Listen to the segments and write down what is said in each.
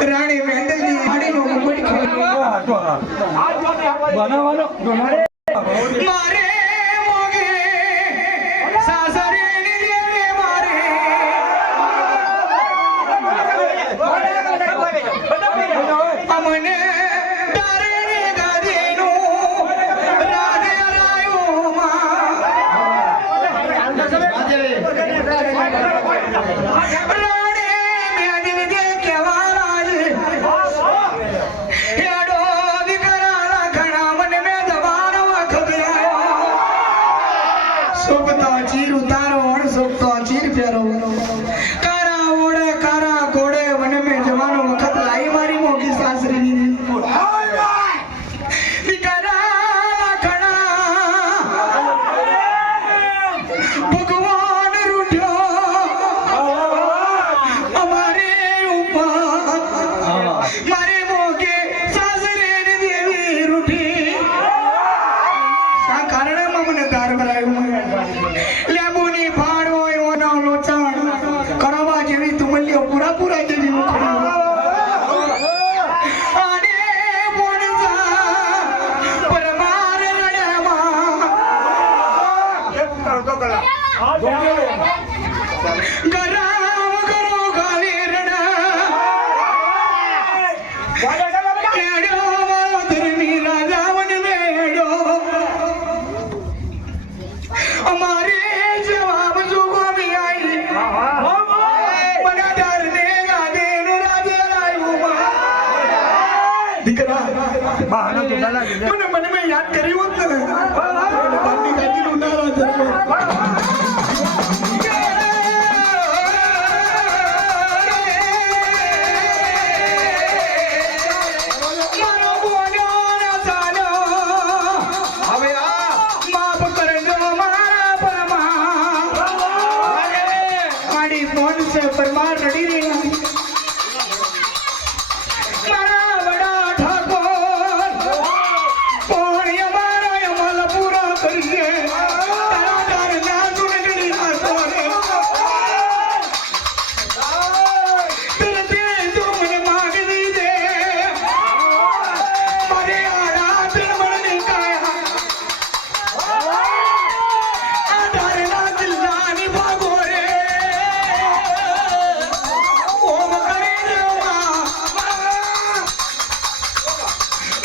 રાણી મેંદલની હાડીનો મુંબઈ બનાવવાનો મારે મોગે સાસરે ની દેવે મારે અમને તારે ને ગાદીનો રાધે રાયો માં રાણે મેંદલ દે કેવા રાજ હેડો દીકરાના ઘણા મને મે દવાનો વખત આયો સુખતો ચીર ઉતારો અને સુખતો ચીર ફેરો કારા ઓડે કારા ઘોડે મને મે જવાનો વખત લાઈ મારી મોગી સાસરીની દીકરાના ઘણા ભગવાન રૂઠ્યો અમારે ઉપર મારે મોગે સાસરે ની દેવી રૂઠી સા કારણમાં મને દાર ભરાયું લેબુની ફાડ હોય ઓનો લોચાણ કડવા જેવી તુમલ્યો પૂરા પૂરા જેવી ઉખડી આને બોણજા પરમાર રડ્યામાં ગરામ કરો ગાલી રડા એડ્યો મારો ધર્મી રાજાવન મેડ્યો અમારે જવાબ જોગો મિયાઈ બનાદાર ને ગાદે નો રાજે લાવ્યો દીકરા મને મને મેં યાદ કર્યું હોત ને બાપની ગાદીનું નારા ધર્મ મારો બોલ્યો ના ચાલ્યો હવે માફ કરજો મારા પરમા મારી ફોન છે પરમાર રડી રહી મારા વડા ઠાકોર કોણ અમારો અમલ પૂરો કરીએ તારા તાર ના સુનગડી મારતો રે તિરતે તું મને માગ દીધે મારે આ રાત મને કાયા આધારના જિલ્લાની ભાગો રે ઓમ કરે દેવા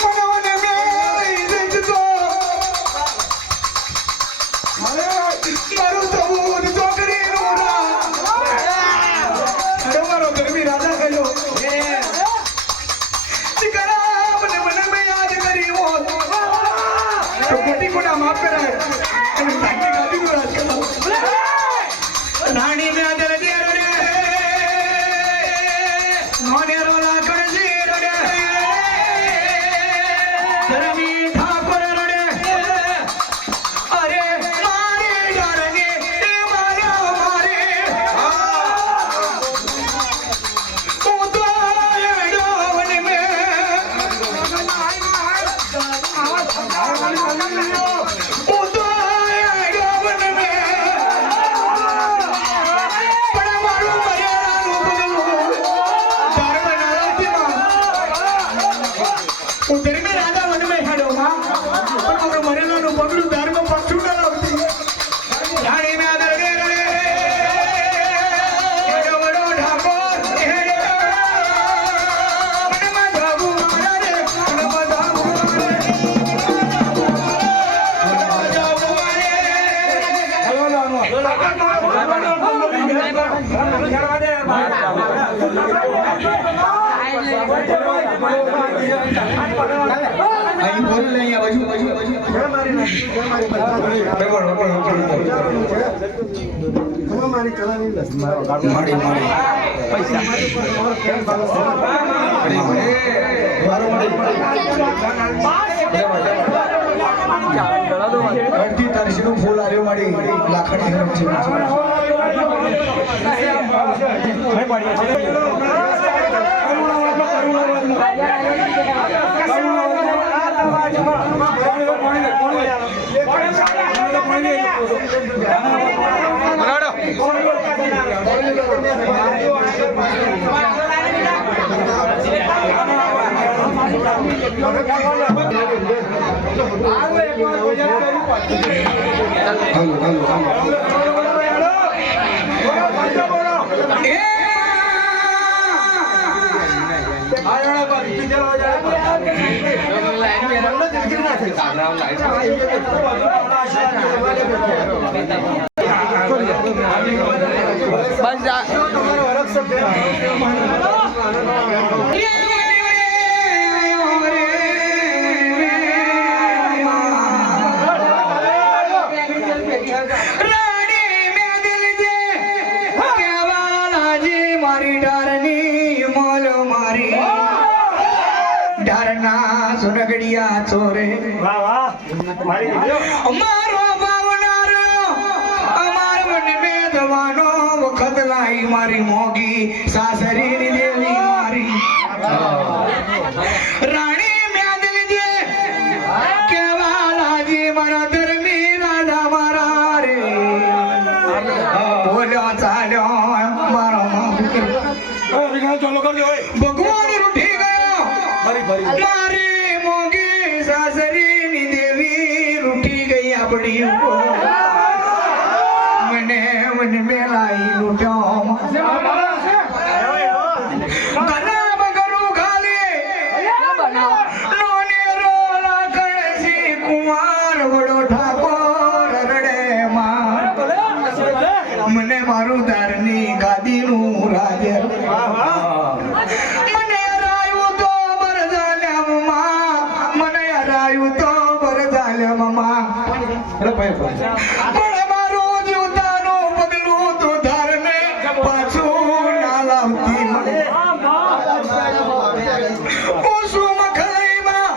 મનોને મેં જતો મારું સબૂત છોકરી નું મારો ગરમી રાજા ગયો દીકરા મને મને મેં યાદ કરી હોત તો ખોટી ખોટા માફ કરાય અને ભાગ્ય ગાદીનું રાજ કરાવ રાણી મેં દર્દ રડે મોને રોલા કરજે રડે ધર્મી ઠાકોર રડે અરે મારે ડરને એ માર્યો મારે હું તો એડો વન મે હું તો એડો વન મે પણ મારું મર્યાદાનું પગલું ધર્મ નરાતીમાં હું ધર્મી રાજા વન મે હેડો માં પણ મારું મર્યાદાનું પગલું ધર્મ પક્ષું ન લાવતી રાણી મેં દરડે રડે હેડો વડો ઠાકોર હેડો મનમાં જાગુ મારા રે મનમાં જાગુ મારે જાગુ મારે અહીં બોલ લે અહીંયા બાજુ બાજુ મારી મારી પૈસા અડધી તારીખનું ફૂલ આવ્યો મારી લાખણી પાણી સુનગડિયા ચોરે અમારો બાવનાર અમાર મન મે દવાનો વખત લાઈ મારી મોગી સાસરીની દેવી મારી રાણી મેદલ જે કેવા લાજી મારા ધર્મી રાજા મારા રે બોલ્યો ચાલ્યો મારો ભગવાન રૂઠી ગયો મારી મોગી સાસરીની દેવી રૂઠી ગઈ આપણી મને મેલાઈ લૂટ્યો ઘણા બગરું ખાલે નોને રોલા કણસી કુંવાર વડો ઠાકોર રડે માં મને મારું ધારની ગાદીનું રાજ્ય મને હરાયું તો બરજાલ્યામાં મને હરાયું તો બરજાલ્યામાં પણ મારું જીવતાનું બદલું તો ધારને પાછું ના લાવતી હું શું મખલઈમાં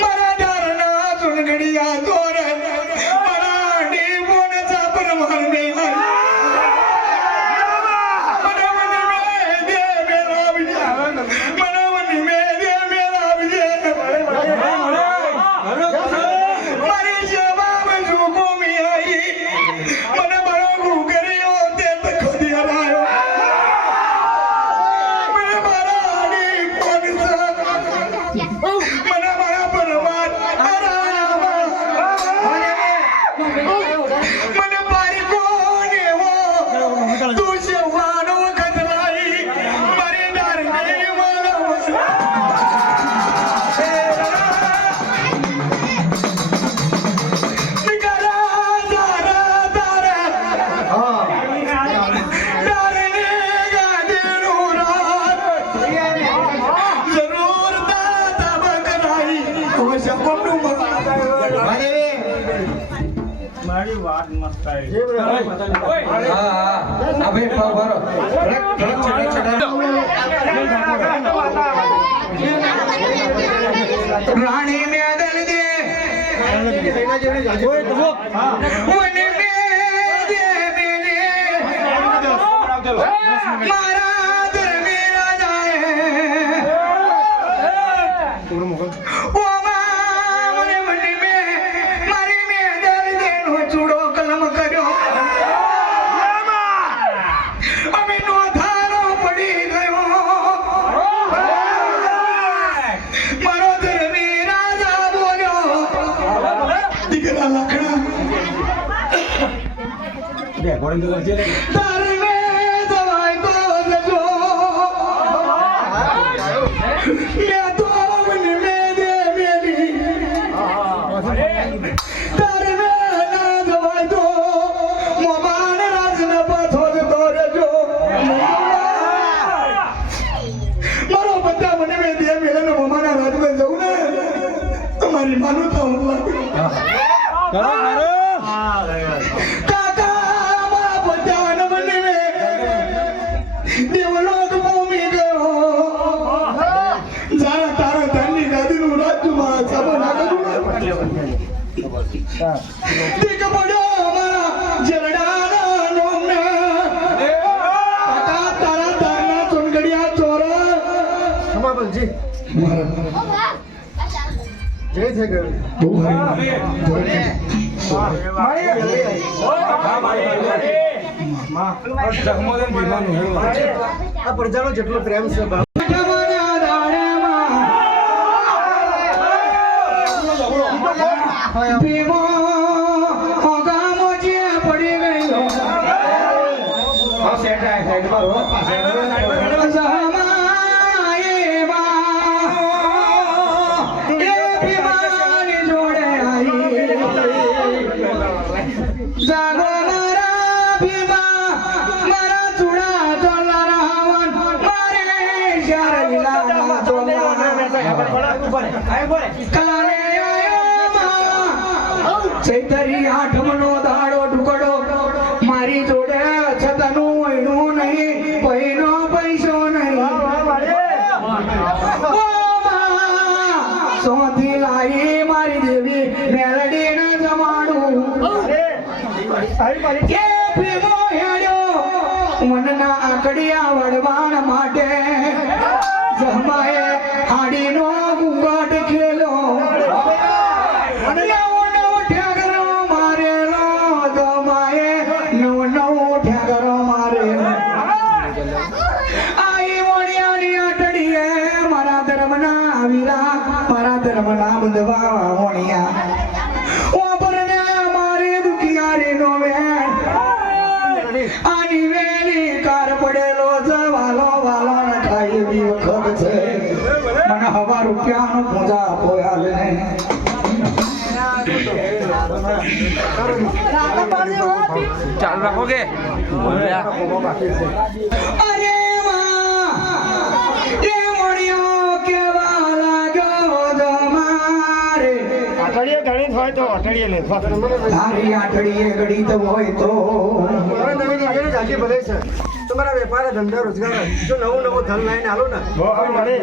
મારા ધારના સુનગડિયા દોરે મારા ડીબોન ચાપર મારને મારી વાત મસ્ત આવી રાણી મેદલ દે મારા ધર્મી રાજાએ ચૂડો કલમ કર્યો અમે નો ધારો પડી ગયો મારો ધર્મી રાજા બોલ્યો દીકરા લખણા ધર્મે દવાઈ તો જજો મેં તો મને મેં દે મેરી ધર્મે તમારી માનવતા હું કાકા મારા બધાને મને દેવલોક ભૂમિ ગયો જાણે તારા ધનની ગાદીનું રાજ્ય મારા સાબો નાખું દીક પડ્યો મારા જરડાના નોમને કાકા તારા ધરના ચુનગડિયા ચોરા સમાપનજી મારા જય થઈ ગયું બહુ આ પ્રજાનો જેટલો પ્રેમ છે ભીમો હોગામો જે પડી ગયો જાગો મારા ભીમા મારા ચૂડા ચોલા રાવણ મારે શાર લીલા કાલે આયો માં ચૈતરી આઠમનો દાડો ટુકડો મારી જોડે છતાનું વૈણું નહીં પૈનો પૈસો નહીં સોથી લાઈ મારી દેવી મેલડી ને જમાડું એ ભીમો હેડ્યો મનના આકડિયા વડવાણ માટે જમાએ હાડીનો ગુંગાટ ખેલો નવ ઠેગરો મારેલો જમાએ નવ ઠેગરો મારેલો આઈ વણિયાની આટડીએ મારા ધર્મના વીરા મારા ધર્મના બંધવા વણિયા ઓપરને મારે દુખિયારી નો વેણ આની વેલી કાર પડેલો જવાલો વાલો ન ખાઈ બી વખત છે મને હવા રૂપિયાનો પૂજા પોયા લે ચાલુ રાખોગે અરે માં એ મળ્યો કેવા લાગ્યો તમારે અઠવાડિયે ગણિત હોય તો અઠવાડિયે લે તારી આઠડીએ ગણિત હોય તો તમારા વેપાર ધંધા રોજગાર જો નવું ધન લઈને આલો ને મળે